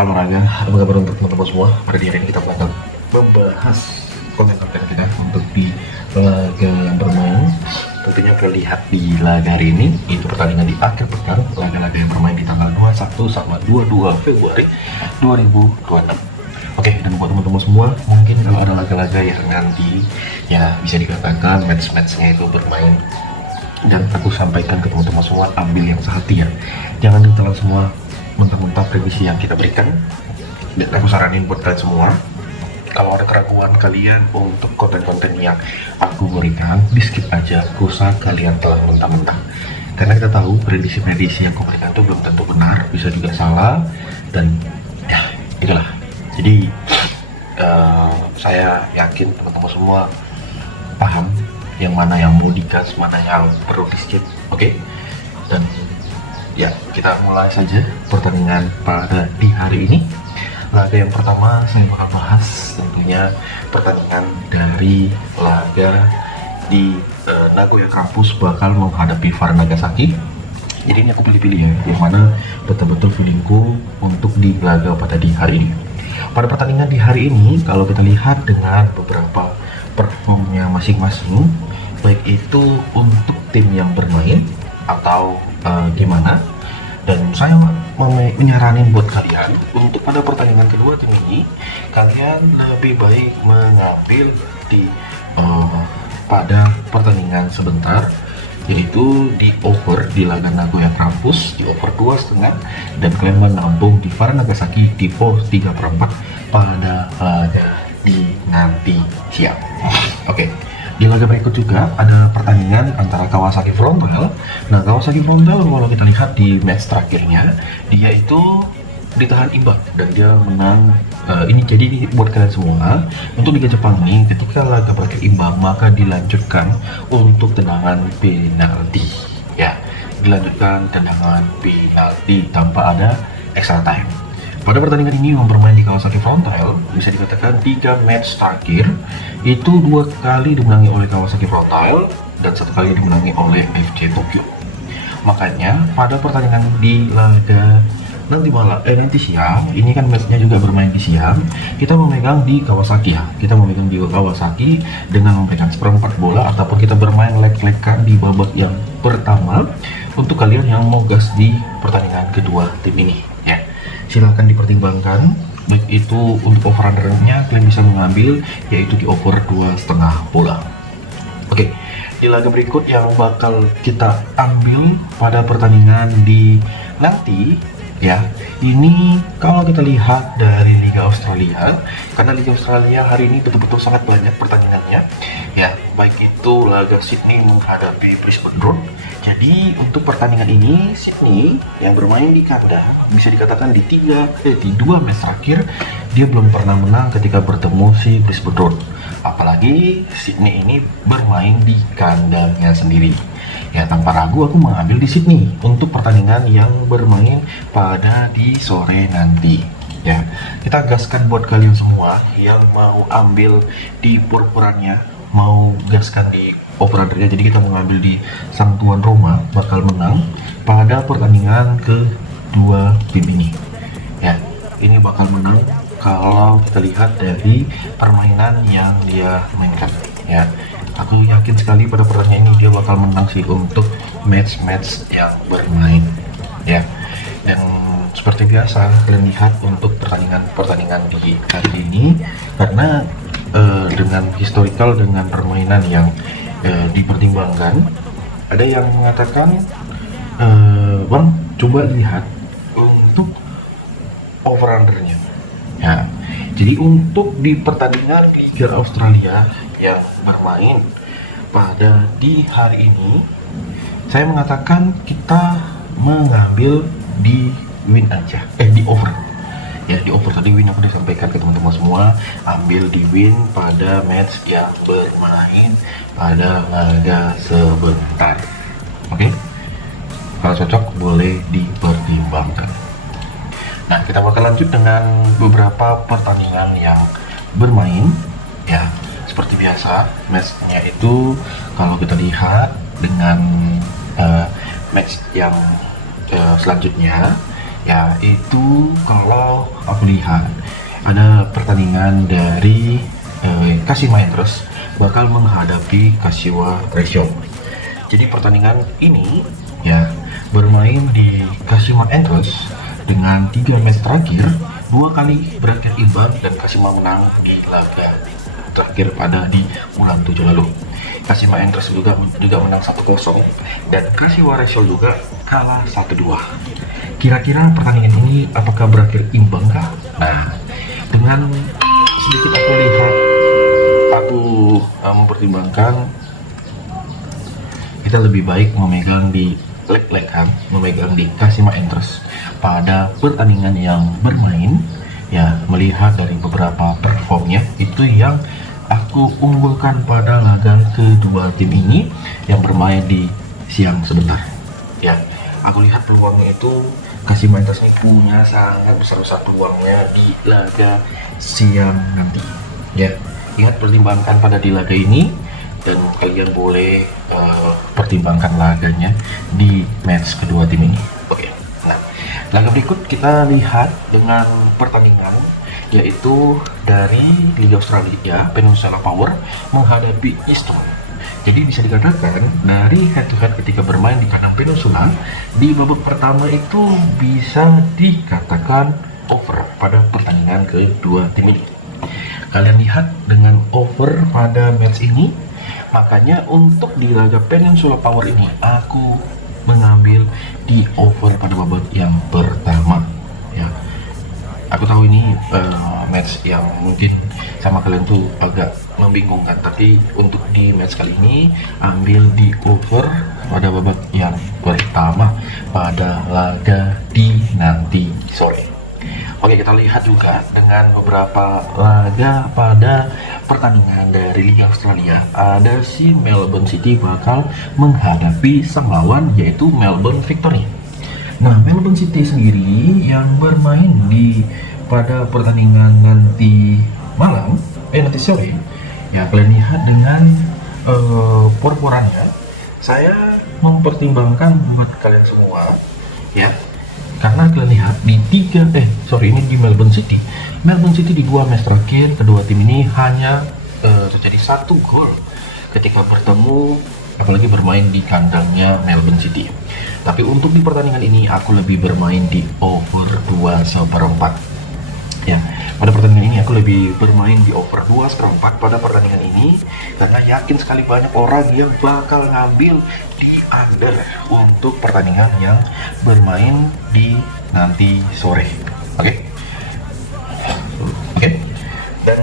Salam olahraga, apa kabar untuk teman-teman semua? Pada hari ini kita akan membahas konten-konten kita untuk di laga yang bermain. Tentunya kita lihat di laga hari ini, itu pertandingan di akhir pekan, laga-laga yang bermain di tanggal 21 sama 22 Februari 2026. Oke, dan buat teman-teman semua, mungkin kalau ada laga-laga yang nanti ya bisa dikatakan match-matchnya itu bermain, dan aku sampaikan ke teman-teman semua, ambil yang sehati ya, jangan ditelan semua mentah-mentah prediksi yang kita berikan. Dan aku saranin buat kalian semua, kalau ada keraguan kalian untuk konten-konten yang aku berikan, di skip aja, gak usah kalian telan mentah-mentah, karena kita tahu prediksi-prediksi yang aku berikan itu belum tentu benar, bisa juga salah, dan ya itulah. Jadi saya yakin teman-teman semua paham yang mana yang mau digas, mana yang perlu di skip. Oke? Dan ya, kita mulai saja pertandingan pada di hari ini. Laga yang pertama saya bakal bahas tentunya pertandingan dari laga di Nagoya Grampus bakal menghadapi Vara Nagasaki. Jadi ini aku pilih-pilih ya, yang mana betul-betul feelingku untuk di laga pada di hari ini. Pada pertandingan di hari ini, kalau kita lihat dengan beberapa performnya masing-masing, baik itu untuk tim yang bermain atau gimana, dan saya menyaranin buat kalian untuk pada pertandingan kedua tim ini, kalian lebih baik mengambil di pada pertandingan sebentar, yaitu di over di laga Nagoya Grampus di over 2,5, dan kalian menambung di Vara Nagasaki di pos 3/4 pada laga di nanti siang. Oke. Di laga berikut juga ada pertandingan antara Kawasaki Frontale. Nah, Kawasaki Frontale kalau kita lihat di match terakhirnya, dia itu ditahan imbang dan dia menang. Ini jadi buat kalian semua, untuk Liga Jepang ini, ketika laga berakhir imbang, maka dilanjutkan untuk tendangan penalti. Ya, dilanjutkan tendangan penalti tanpa ada extra time. Pada pertandingan ini yang bermain di Kawasaki Frontale, bisa dikatakan 3 match terakhir itu 2 kali dimenangi oleh Kawasaki Frontale dan 1 kali dimenangi oleh FC Tokyo. Makanya pada pertandingan di laga nanti siang, ini kan matchnya juga bermain di siang, kita memegang di Kawasaki ya, kita memegang di Kawasaki dengan memegang seperempat bola, ataupun kita bermain leg-legan di babak yang pertama untuk kalian yang mau gas di pertandingan kedua tim ini ya. Silahkan dipertimbangkan, baik itu untuk over undernya kalian bisa mengambil, yaitu di over 2,5 bola. Oke, di laga berikut yang bakal kita ambil pada pertandingan di nanti ya, ini kalau kita lihat dari Liga Australia, karena Liga Australia hari ini betul-betul sangat banyak pertandingannya ya, baik itu laga Sydney menghadapi Brisbane Roar. Jadi untuk pertandingan ini, Sydney yang bermain di kandang, bisa dikatakan di 2 match terakhir dia belum pernah menang ketika bertemu si Brisbane Roar. Apalagi Sydney ini bermain di kandangnya sendiri. Ya, tanpa ragu aku mengambil di Sydney untuk pertandingan yang bermain pada di sore nanti. Ya, kita gaskan buat kalian semua yang mau ambil di purpurannya, mau gaskan di over-undernya. Jadi kita mengambil di sang tuan rumah bakal menang pada pertandingan kedua tim ini. Ya, ini bakal menang kalau kita lihat dari permainan yang dia mainkan. Ya, aku yakin sekali pada pertandingan ini dia bakal menang sih untuk match-match yang bermain ya. Dan seperti biasa kalian lihat untuk pertandingan di kali ini, karena dengan historical, dengan permainan yang dipertimbangkan, ada yang mengatakan bang, coba lihat untuk over undernya ya. Jadi untuk di pertandingan Liga Australia yang bermain pada di hari ini, saya mengatakan kita mengambil di win aja, di over ya. Di over tadi win aku disampaikan ke teman-teman semua, ambil di win pada match yang bermain pada laga sebentar. Oke, kalau cocok boleh dipertimbangkan. Nah, kita bakal lanjut dengan beberapa pertandingan yang bermain ya. Seperti biasa, matchnya itu kalau kita lihat dengan match yang selanjutnya Ya, itu kalau aku lihat ada pertandingan dari Kashima Antlers bakal menghadapi Kashiwa Reysol. Jadi pertandingan ini ya bermain di Kashima Antlers dengan 3 match terakhir, 2 kali berakhir imbang dan Kashima menang di laga terakhir pada di bulan 7 lalu. Kashima Antlers juga menang 1-0 dan Kashiwa Reysol juga kalah 1-2. Kira-kira pertandingan ini apakah berakhir imbang kah? Nah, dengan sedikit aku lihat, aku mempertimbangkan kita lebih baik memegang di leg-legan, memegang di Kashima Antlers pada pertandingan yang bermain. Ya, melihat dari beberapa performnya itu yang aku unggulkan pada laga kedua tim ini yang bermain di siang sebentar. Ya, aku lihat peluangnya itu Kashima Antlers ini punya sangat besar peluangnya di laga siang nanti. Ya, ingat pertimbangkan pada di laga ini dan kalian boleh pertimbangkan laganya di match kedua tim ini. Oke. Nah, laga berikut kita lihat dengan pertandingan yaitu dari Liga Australia Peninsula Power menghadapi Eastman. Jadi bisa dikatakan dari head to head ketika bermain di kandang Peninsula di babak pertama itu bisa dikatakan over pada pertandingan kedua tim ini. Kalian lihat dengan over pada match ini, makanya untuk di laga Peninsula Power ini aku mengambil di over pada babak yang pertama. Ya, aku tahu ini match yang mungkin sama kalian tuh agak membingungkan, tapi untuk di match kali ini ambil di over pada babak yang pertama pada laga di nanti sore. Oke, kita lihat juga dengan beberapa laga pada pertandingan dari Liga Australia. Ada si Melbourne City bakal menghadapi sang lawan yaitu Melbourne Victory. Nah, Melbourne City sendiri yang bermain di pada pertandingan nanti malam, nanti sore, ya kalian lihat dengan por-porannya, saya mempertimbangkan buat kalian semua, ya, karena kalian lihat di ini di Melbourne City di 2 match terakhir kedua tim ini hanya terjadi 1 gol ketika bertemu, apalagi bermain di kandangnya Melbourne City. Tapi untuk di pertandingan ini aku lebih bermain di over 2/4. Ya, pada pertandingan ini aku lebih bermain di over 2/4 pada pertandingan ini karena yakin sekali banyak orang yang bakal ngambil di under untuk pertandingan yang bermain di nanti sore. Oke. Dan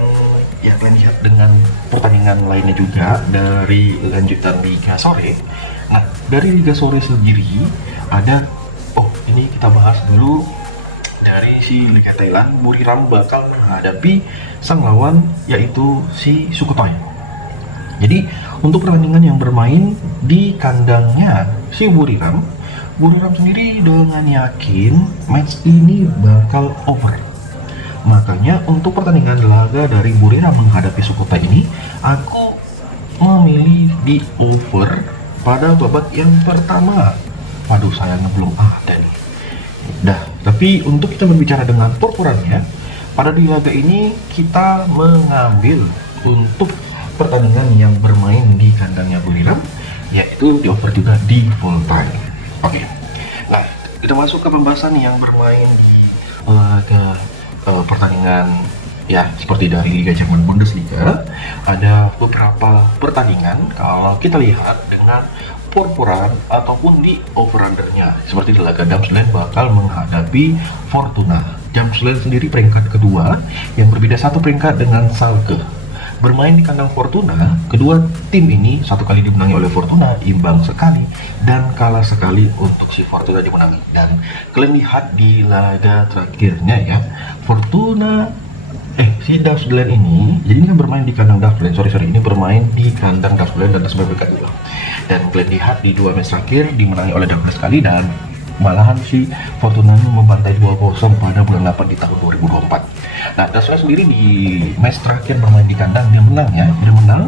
ya kalian lihat dengan pertandingan lainnya juga dari lanjutan Liga Sore. Nah, dari Liga Sore sendiri ada ini kita bahas dulu dari si Liga Thailand. Buriram bakal menghadapi sang lawan yaitu si Sukhothai. Jadi untuk pertandingan yang bermain di kandangnya si Buriram sendiri dengan yakin match ini bakal over. Makanya untuk pertandingan laga dari Buriram menghadapi Sukhothai ini aku memilih di over pada babak yang pertama. Waduh, sayangnya belum ada nih. Dah, tapi untuk kita berbicara dengan por-porannya, pada di laga ini kita mengambil untuk pertandingan yang bermain di kandangnya Buriram, yaitu di over juga di full time. Oke. Nah, kita masuk ke pembahasan yang bermain di laga pertandingan ya seperti dari Liga Jerman Bundesliga. Ada beberapa pertandingan kalau kita lihat dengan por-poran ataupun di over-undernya, seperti di laga Darmstadt bakal menghadapi Fortuna. Darmstadt sendiri peringkat kedua yang berbeda 1 peringkat dengan Schalke. Bermain di kandang Fortuna, kedua tim ini 1 kali dimenangi oleh Fortuna, imbang sekali dan kalah sekali untuk si Fortuna dimenangi. Dan kalian lihat di laga terakhirnya ya, Fortuna si Darmstadt ini, jadi ini kan bermain di kandang Darmstadt, ini bermain di kandang Darmstadt dan sebagai peringkat 2. Dan kalian lihat di 2 match terakhir dimenangi oleh Darmstadt sekali dan malahan si Fortuna membantai 2-0 pada bulan 8 di tahun 2024. Nah, Dasselin sendiri di match terakhir bermain di kandang dia menang ya, dia menang.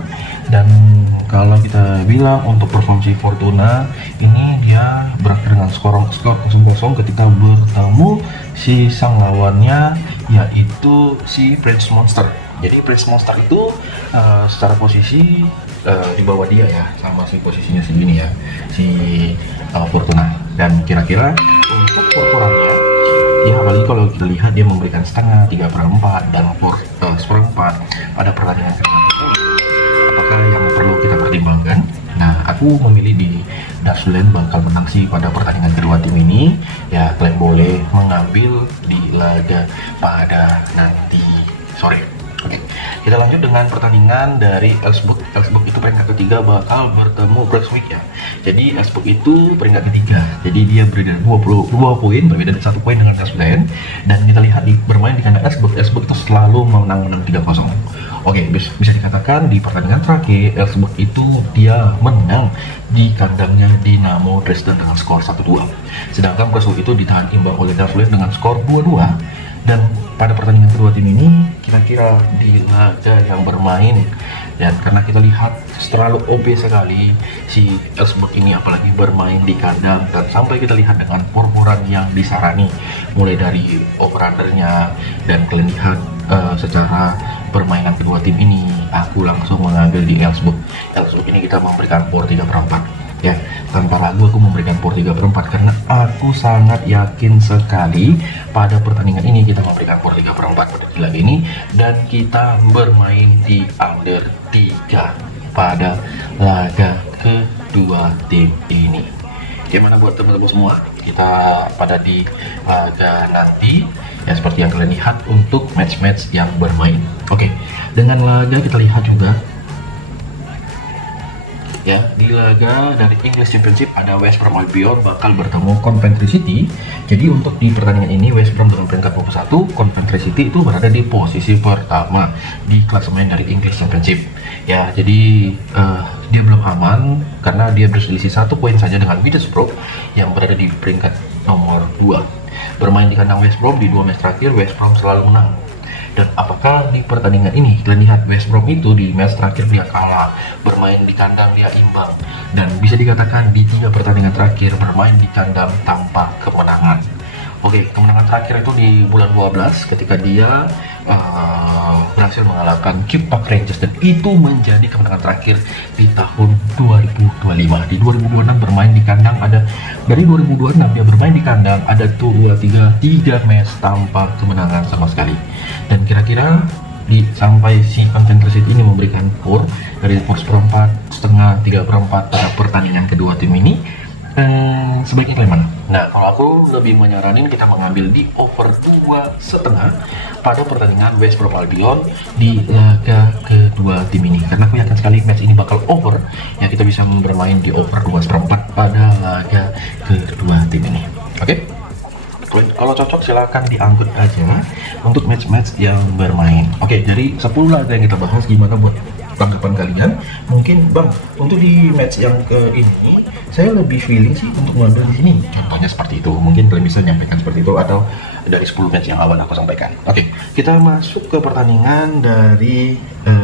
Dan kalau kita bilang untuk perform si Fortuna ini, dia berakhir dengan skor 0-0 ketika bertemu si sang lawannya, yaitu si Prince Monster. Jadi Prince Monster itu secara posisi di bawah dia ya, sama si posisinya segini ya, si Fortuna. Dan kira-kira untuk porannya, ya apalagi kalau kita lihat dia memberikan setengah, 3/4 dan 1/4 pada pertandingan kedua ini, apakah yang perlu kita pertimbangkan? Nah, aku memilih di Dasselin bakal menang sih pada pertandingan kedua tim ini. Ya, kalian boleh mengambil di laga pada nanti sore. Oke, kita lanjut dengan pertandingan dari Elfsborg. Elfsborg itu peringkat ketiga bakal bertemu Brunswick ya. Jadi Elfsborg itu peringkat ketiga. Jadi dia berbeda 22 poin, berbeda 1 poin dengan Dasselin. Dan kita lihat bermain di kandang Elfsborg itu selalu menang 3-0. Oke, bisa dikatakan di pertandingan terakhir Elfsborg itu dia menang di kandangnya Dynamo Dresden dengan skor 1-2. Sedangkan Brunswick itu ditahan imbang oleh Dasselin dengan skor 2-2. Dan pada pertandingan kedua tim ini, kira-kira di laga yang bermain, dan karena kita lihat terlalu OP sekali si Elfsborg ini, apalagi bermain di kandang, dan sampai kita lihat dengan poran yang disarani mulai dari over-undernya, dan kalian lihat secara permainan kedua tim ini, aku langsung mengambil di Elfsborg. Elfsborg ini kita memberikan por 3/4 ya, tanpa ragu aku memberikan por 3/4 karena aku sangat yakin sekali pada pertandingan ini kita memberikan por 3/4 pada laga ini, dan kita bermain di under 3 pada laga kedua tim ini. Gimana buat teman-teman semua? Kita pada di laga nanti ya, seperti yang kalian lihat untuk match-match yang bermain. Oke, dengan laga kita lihat juga ya, di laga dari English Championship ada West Brom Albion bakal bertemu Coventry City. Jadi untuk di pertandingan ini West Brom dengan peringkat 21, Coventry City itu berada di posisi pertama di klasemen dari English Championship. Ya, jadi dia belum aman karena dia berselisih 1 poin saja dengan Middlesbrough yang berada di peringkat nomor 2. Bermain di kandang West Brom di 2 match terakhir West Brom selalu menang. Dan apakah di pertandingan ini kalian lihat West Brom itu di match terakhir dia kalah, bermain di kandang dia imbang, dan bisa dikatakan di 3 pertandingan terakhir bermain di kandang tanpa kemenangan. Oke, kemenangan terakhir itu di bulan 12 ketika dia berhasil mengalahkan Kew Park Rangers, dan itu menjadi kemenangan terakhir di tahun 2025. Di 2026 bermain di kandang ada, dari 2026 dia bermain di kandang ada 3 match tanpa kemenangan sama sekali. Dan kira-kira sampai si Coventry City ini memberikan por dari por 1/4, 3/4 pada pertandingan kedua tim ini, sebaiknya kalian mana? Nah, kalau aku lebih menyaranin kita mengambil di over 2,5 pada pertandingan West Brom Albion di laga kedua tim ini, karena aku yakin sekali match ini bakal over ya. Kita bisa bermain di over 2,4 pada laga kedua tim ini. Oke? Kalau cocok silahkan diangkut aja untuk match-match yang bermain. Oke, jadi 10 laga yang kita bahas, gimana buat tanggapan kalian? Mungkin Bang, untuk di match yang ke ini saya lebih feeling sih untuk mengambil di sini. Contohnya seperti itu. Mungkin kalian bisa nyampaikan seperti itu atau dari 10 match yang awal aku sampaikan. Oke, kita masuk ke pertandingan dari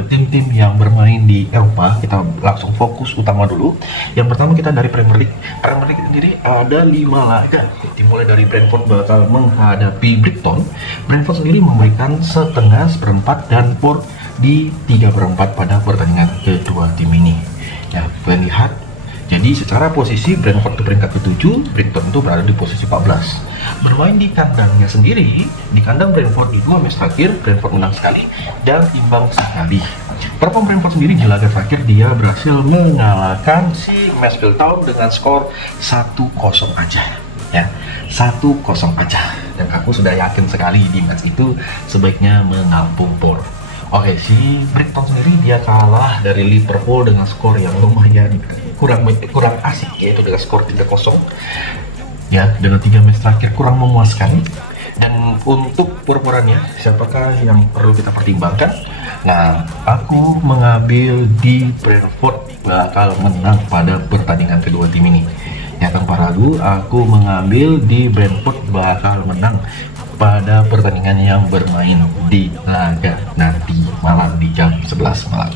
tim-tim yang bermain di Eropa. Kita langsung fokus utama dulu. Yang pertama kita dari Premier League. Premier League sendiri ada 5 laga. Dimulai dari Brentford bakal menghadapi Brighton. Brentford sendiri memberikan setengah, 1/4 dan por di 3/4 pada pertandingan kedua tim ini. Ya, kalian lihat. Jadi secara posisi Brentford itu peringkat ke-7, Brighton itu berada di posisi 14. Bermain di kandangnya sendiri, di kandang Brentford di 2 match terakhir, Brentford menang sekali dan imbang sekali. Perform Brentford sendiri di laga terakhir dia berhasil mengalahkan si Mansfield Town dengan skor 1-0 aja. Ya, 1-0 aja. Dan aku sudah yakin sekali di match itu sebaiknya mengampung por. Oke, si Brighton sendiri dia kalah dari Liverpool dengan skor yang lumayan kurang asik, yaitu dengan skor 3-0 ya, dengan 3 match terakhir kurang memuaskan. Dan untuk pur-purannya siapakah yang perlu kita pertimbangkan? Nah, aku mengambil di Brentford bakal menang pada pertandingan kedua tim ini Ya tanpa ragu aku mengambil di Brentford bakal menang pada pertandingan yang bermain di laga nanti malam di jam 11 malam.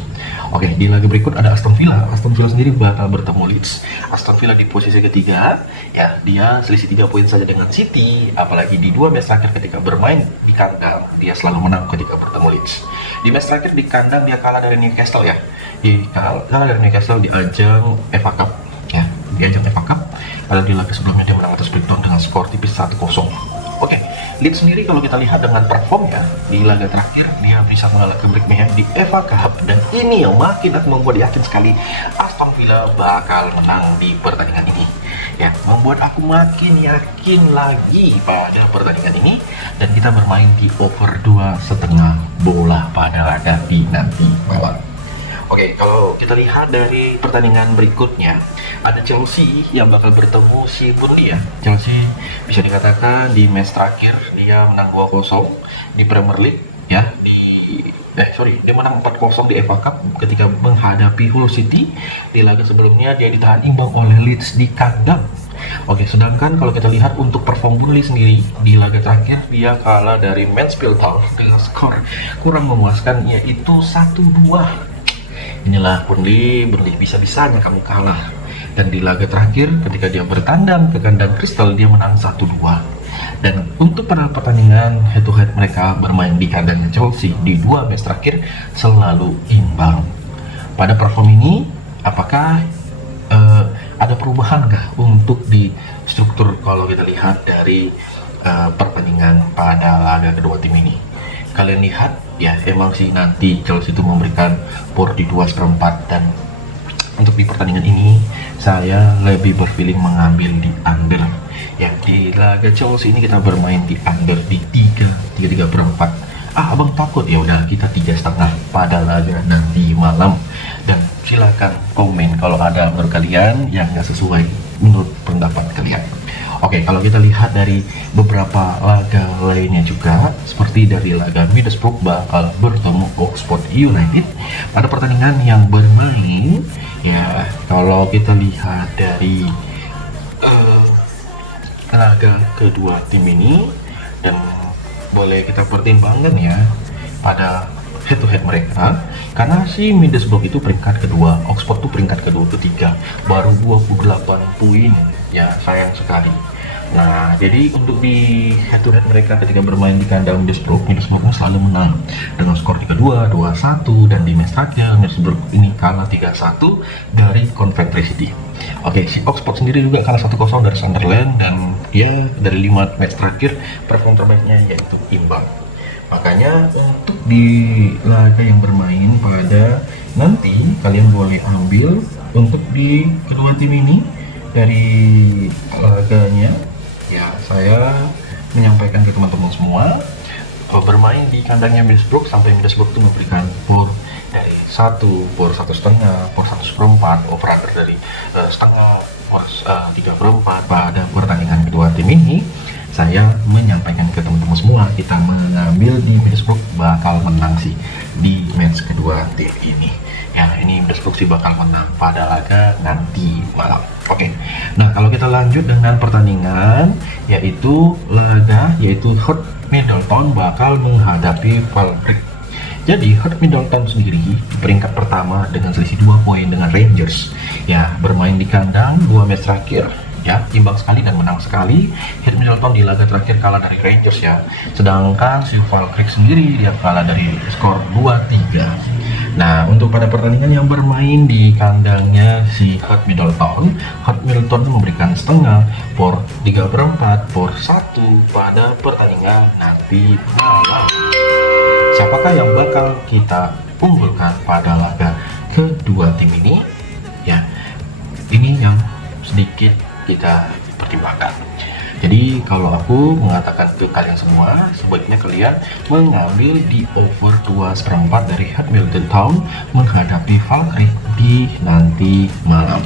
Oke, di laga berikut ada Aston Villa. Aston Villa sendiri bakal bertemu Leeds. Aston Villa di posisi ketiga, ya dia selisih 3 poin saja dengan City. Apalagi di dua match terakhir ketika bermain di kandang, dia selalu menang ketika bertemu Leeds. Di match terakhir di kandang dia kalah dari Newcastle ya. Kalah dari Newcastle di ajang FA Cup, ya di ajang FA Cup. Lalu di laga sebelumnya dia menang atas Brighton dengan skor tipis 1-0. Oke, Leeds sendiri kalau kita lihat dengan performnya di laga terakhir dia bisa mengalahkan Birmingham di FA Cup, dan ini yang makin akan membuat yakin sekali Aston Villa bakal menang di pertandingan ini. Ya, membuat aku makin yakin lagi pada pertandingan ini, dan kita bermain di over 2,5 bola pada laga di nanti malam. Oke, kalau kita lihat dari pertandingan berikutnya, ada Chelsea yang bakal bertemu si Burnley ya. Chelsea bisa dikatakan di match terakhir dia menang 2-0 di Premier League ya, dia menang 4-0 di FA Cup ketika menghadapi Hull City. Di laga sebelumnya dia ditahan imbang oleh Leeds di kandang. Oke, sedangkan kalau kita lihat untuk perform Burnley sendiri di laga terakhir dia kalah dari Mansfield Town dengan skor kurang memuaskan, yaitu 1-2. Inilah Burnley bisa-bisanya kamu kalah. Dan di laga terakhir ketika dia bertandang ke kandang Crystal dia menang 1-2. Dan untuk pada pertandingan head to head mereka bermain di kandang Chelsea di dua match terakhir selalu imbang. Pada perform ini apakah ada perubahankah untuk di struktur kalau kita lihat dari pertandingan pada laga kedua tim ini? Kalian lihat ya, emang sih nanti Chelsea itu memberikan power di 2/4, dan untuk di pertandingan ini saya lebih berfeeling mengambil di under. Ya, di laga Chelsea ini kita bermain di under di 3/4. Abang takut, ya udah kita 3,5 pada laga nanti malam. Dan silakan komen kalau ada menurut kalian yang nggak sesuai menurut pendapat kalian. Oke, kalau kita lihat dari beberapa laga lainnya juga, seperti dari laga Middlesbrough bakal bertemu Oxford United pada pertandingan yang bermain ya. Kalau kita lihat dari laga kedua tim ini, dan boleh kita pertimbangkan ya pada head to head mereka, karena si Middlesbrough itu peringkat kedua, Oxford itu peringkat ketiga, baru 28 poin ya, sayang sekali. Nah, jadi untuk di head to head mereka ketika bermain di kandang Middlesbrough selalu menang dengan skor 3-2, 2-1, dan di match terakhir Middlesbrough ini kalah 3-1 dari Coventry City. Oke, si Oxford sendiri juga kalah 1-0 dari Sunderland, dan dia dari 5 match terakhir perform terbaiknya yaitu imbang. Makanya untuk di laga yang bermain pada nanti kalian boleh ambil untuk di kedua tim ini dari laganya. Ya, saya menyampaikan ke teman-teman semua bermain di kandangnya Middlesbrough, sampai Middlesbrough itu memberikan power dari 1, power 1,5, power 1/4, over under dari setengah, power 3/4 pada pertandingan kedua tim ini. Saya menyampaikan ke teman-teman semua kita mengambil di Middlesbrough bakal menang sih di match kedua tim ini. Ya, ini Middlesbrough sih bakal menang pada laga nanti malam. Oke, nah kalau kita lanjut dengan pertandingan yaitu Hut Middleton bakal menghadapi Falkirk. Jadi Hut Middleton sendiri peringkat pertama dengan selisih 2 poin dengan Rangers. Ya, bermain di kandang 2 match terakhir ya, imbang sekali dan menang sekali. Hut Middleton di laga terakhir kalah dari Rangers ya. Sedangkan si Falkirk sendiri dia kalah dari skor 2-3. Nah, untuk pada pertandingan yang bermain di kandangnya si Hut Middleton memberikan setengah, power 3/4, power 1 pada pertandingan nanti malam. Siapakah yang bakal kita unggulkan pada laga kedua tim ini? Ya, ini yang sedikit kita pertimbangkan. Jadi kalau aku mengatakan ke kalian semua, sebaiknya kalian mengambil di over 2/4 dari Hut Middleton menghadapi Falkirk di nanti malam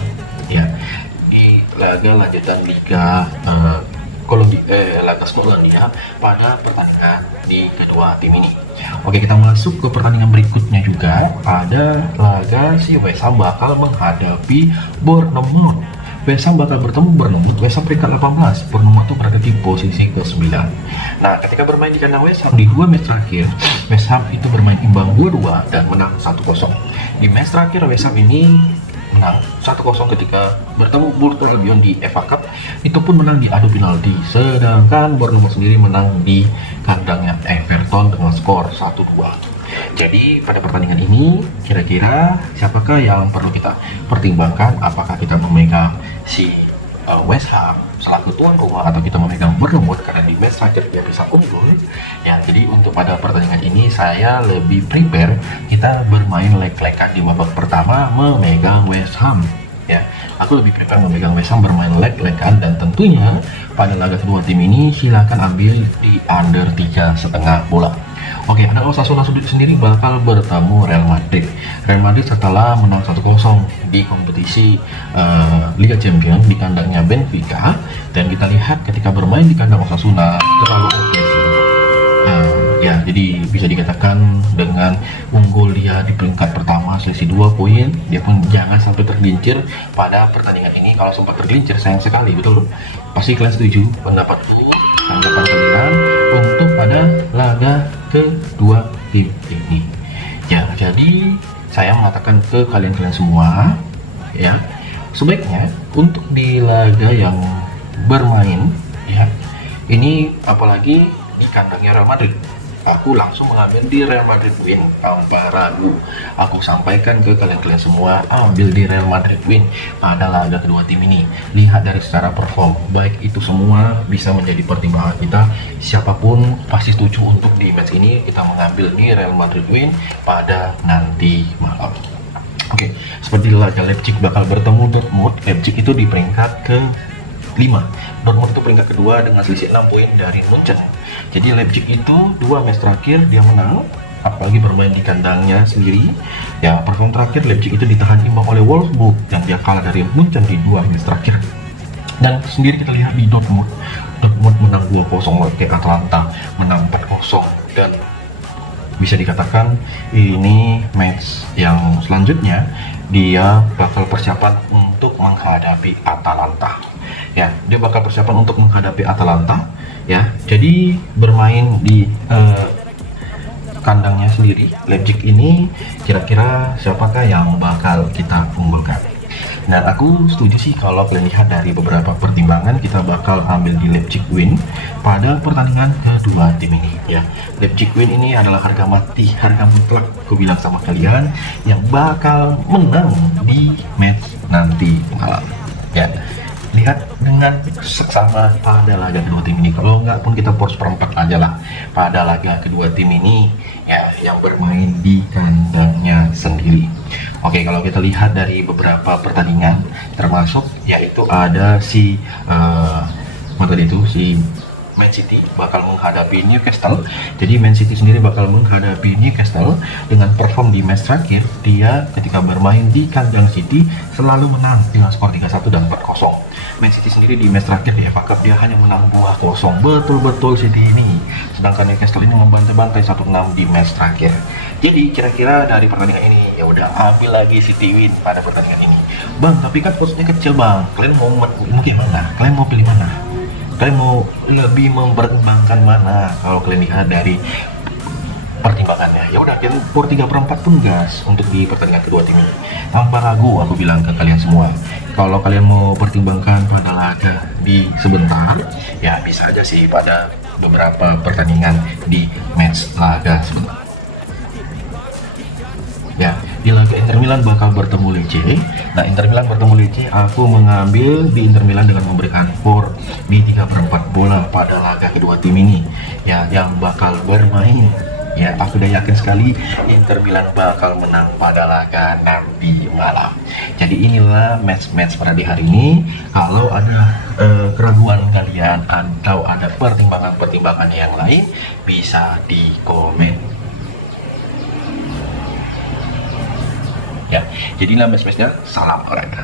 ya, di laga lanjutan Liga Skotlandia pada pertandingan di kedua tim ini. Oke, kita masuk ke pertandingan berikutnya juga. Pada laga si West Ham bakal menghadapi Bournemouth. West Ham bakal bertemu Bournemouth. West Ham peringkat 18, Bournemouth itu berada di posisi ke-9. Nah, ketika bermain di kandang West Ham di 2 match terakhir, West Ham itu bermain imbang 2-2 dan menang 1-0. Di match terakhir West Ham ini menang 1-0 ketika bertemu Burton Albion di FA Cup, itu pun menang di adu penalti. Sedangkan Bournemouth sendiri menang di kandangnya Everton dengan skor 1-2. Jadi pada pertandingan ini kira-kira siapakah yang perlu kita pertimbangkan? Apakah kita memegang si West Ham selaku tuan rumah atau kita memegang Bournemouth karena di match terakhir dia bisa unggul? Ya, jadi untuk pada pertandingan ini saya lebih prepare kita bermain leg-legan di babak pertama memegang West Ham. Ya, aku lebih prefer memegang West Ham bermain leg-legan, dan tentunya pada laga kedua tim ini silakan ambil di under 3,5 bola. Oke, ada Osasuna sendiri bakal bertemu Real Madrid. Real Madrid setelah menang 1-0 di kompetisi Liga Champions di kandangnya Benfica, dan kita lihat ketika bermain di kandang Osasuna terlalu oke sih. Ya, jadi bisa dikatakan dengan unggul dia di peringkat pertama selisih 2 poin, dia pun jangan sampai tergelincir pada pertandingan ini. Kalau sempat tergelincir sayang sekali, betul? Pasti kalian setuju pendapatku, tanggapan kalian untuk pada laga kedua tim ini. Ya, jadi saya mengatakan ke kalian semua, ya, sebaiknya untuk di laga yang bermain, ya, ini apalagi di kandangnya Real Madrid, aku langsung mengambil di Real Madrid win tanpa ragu. Aku sampaikan ke kalian semua, ambil di Real Madrid win pada laga kedua tim ini. Lihat dari secara perform, baik itu semua bisa menjadi pertimbangan kita. Siapapun pasti setuju untuk di match ini kita mengambil di Real Madrid win pada nanti malam. Oke, seperti laga Leipzig bakal bertemu Dortmund. Leipzig itu di peringkat ke-5, Dortmund itu peringkat kedua dengan selisih 6 poin dari Munchen. Jadi Leipzig itu 2 match terakhir dia menang, apalagi bermain di kandangnya sendiri. Ya, perform terakhir Leipzig itu ditahan imbang oleh Wolfsburg dan dia kalah dari Munchen di 2 match terakhir. Dan sendiri kita lihat di Dortmund menang 2-0 ke Atalanta, menang 4-0, dan bisa dikatakan ini match yang selanjutnya dia bakal persiapan untuk menghadapi Atalanta. Ya, dia bakal persiapan untuk menghadapi Atalanta. Ya, jadi bermain di kandangnya sendiri Leipzig ini, kira-kira siapakah yang bakal kita unggulkan? Dan aku setuju sih kalau kalian lihat dari beberapa pertimbangan, kita bakal ambil di Leipzig win pada pertandingan kedua tim ini. Ya, Leipzig win ini adalah harga mati, harga mutlak aku bilang sama kalian yang bakal menang di match nanti malam. Ya, lihat dengan seksama pada laga kedua tim ini. Kalau nggak pun kita poros perempat aja lah pada laga kedua tim ini, ya, yang bermain di kandangnya sendiri. Oke, kalau kita lihat dari beberapa pertandingan, termasuk yaitu ada si Man City bakal menghadapi Newcastle. Jadi Man City sendiri bakal menghadapi Newcastle dengan perform di match terakhir. Dia ketika bermain di kandang City selalu menang dengan skor 3-1 dan 4-0. Man City sendiri di match terakhir di FA Cup dia hanya menang 2-0. Betul-betul City ini. Sedangkan Newcastle ini membantai-bantai 1-6 di match terakhir. Jadi kira-kira dari pertandingan ini, ya udah ambil lagi City win pada pertandingan ini. Bang, tapi kan posnya kecil bang. Kalian mau gimana? Kalian mau pilih mana? Kalian mau lebih mempertimbangkan mana? Kalau kalian lihat dari pertimbangannya, ya udah kita skor 3/4 pun gas untuk di pertandingan kedua tim ini. Tanpa ragu aku bilang ke kalian semua, kalau kalian mau pertimbangkan pada laga di sebentar, ya bisa aja sih pada beberapa pertandingan di match laga sebentar. Ya, di laga Inter Milan bakal bertemu Lecce. Nah, Inter Milan bertemu Lecce, aku mengambil di Inter Milan dengan memberikan skor di 3/4 bola pada laga kedua tim ini. Ya, yang bakal bermain. Ya, aku udah yakin sekali Inter Milan bakal menang pada laga nanti malam. Jadi inilah match-match pada di hari ini. Kalau ada keraguan kalian atau ada pertimbangan-pertimbangan yang lain, bisa di komen. Ya, jadilah match-matchnya. Salam olahraga.